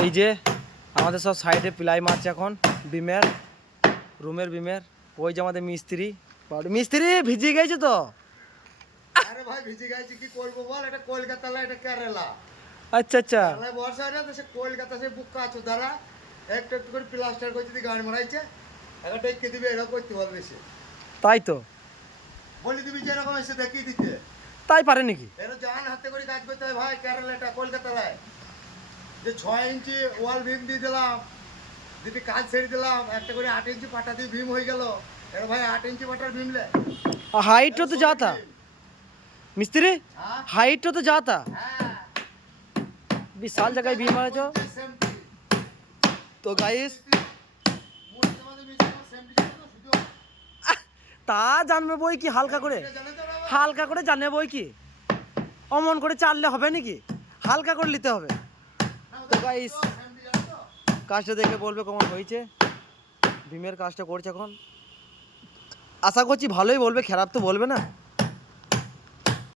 এই যে আমাদের সব সাইডে প্লাই মারছে এখন বিমের, রুমের বিমের। ওই যে আমাদের মিস্ত্রি, মিস্ত্রি ভিজে গেছে তো। আরে ভাই ভিজে গেছে, কি করবো বল, এটা কলকাতা না, এটা কেরালা। আচ্ছা আচ্ছা। কেরালায় বর্ষা হয় না তো, সে কলকাতা সে বুক কাছে দ্বারা একটু একটু করে প্লাস্টার করে যদি গাড়ি মারাইছে, এখন ডেকে দিবে, এরকম করতে বলবে সে। তাই তো, বলি দিবি যে এরকম এসে দেখিয়ে দিতে। তাই পারে নাকি? এরা জান হাতে করে কাজ করতে হয় ভাই, কেরালাটা কলকাতায়। যে 6 ইঞ্চি ওয়াল ভীম দিয়ে দিলাম, যদি কাজ ছেড়ে দিলাম, একটা করে 8 ইঞ্চি পাটা দিয়ে ভীম হয়ে গেল। এরা ভাই 8 ইঞ্চি পাটার ভীমলে हाइट तो जाता मिस्त्री, हाँ? हाइट तो जाता হ্যাঁ 20 साल जगह भी मारे जो। तो गाइस তা জানবে বই কি, হালকা করে হালকা করে জানবে বই কি, অমন করে চাললে হবে নাকি, হালকা করে নিতে হবে। তো গাইস কাজটা দেখে বলবে কেমন হয়েছে। ভীমের কাজটা করছে এখন, আশা করছি ভালোই বলবে, খারাপ তো বলবে না।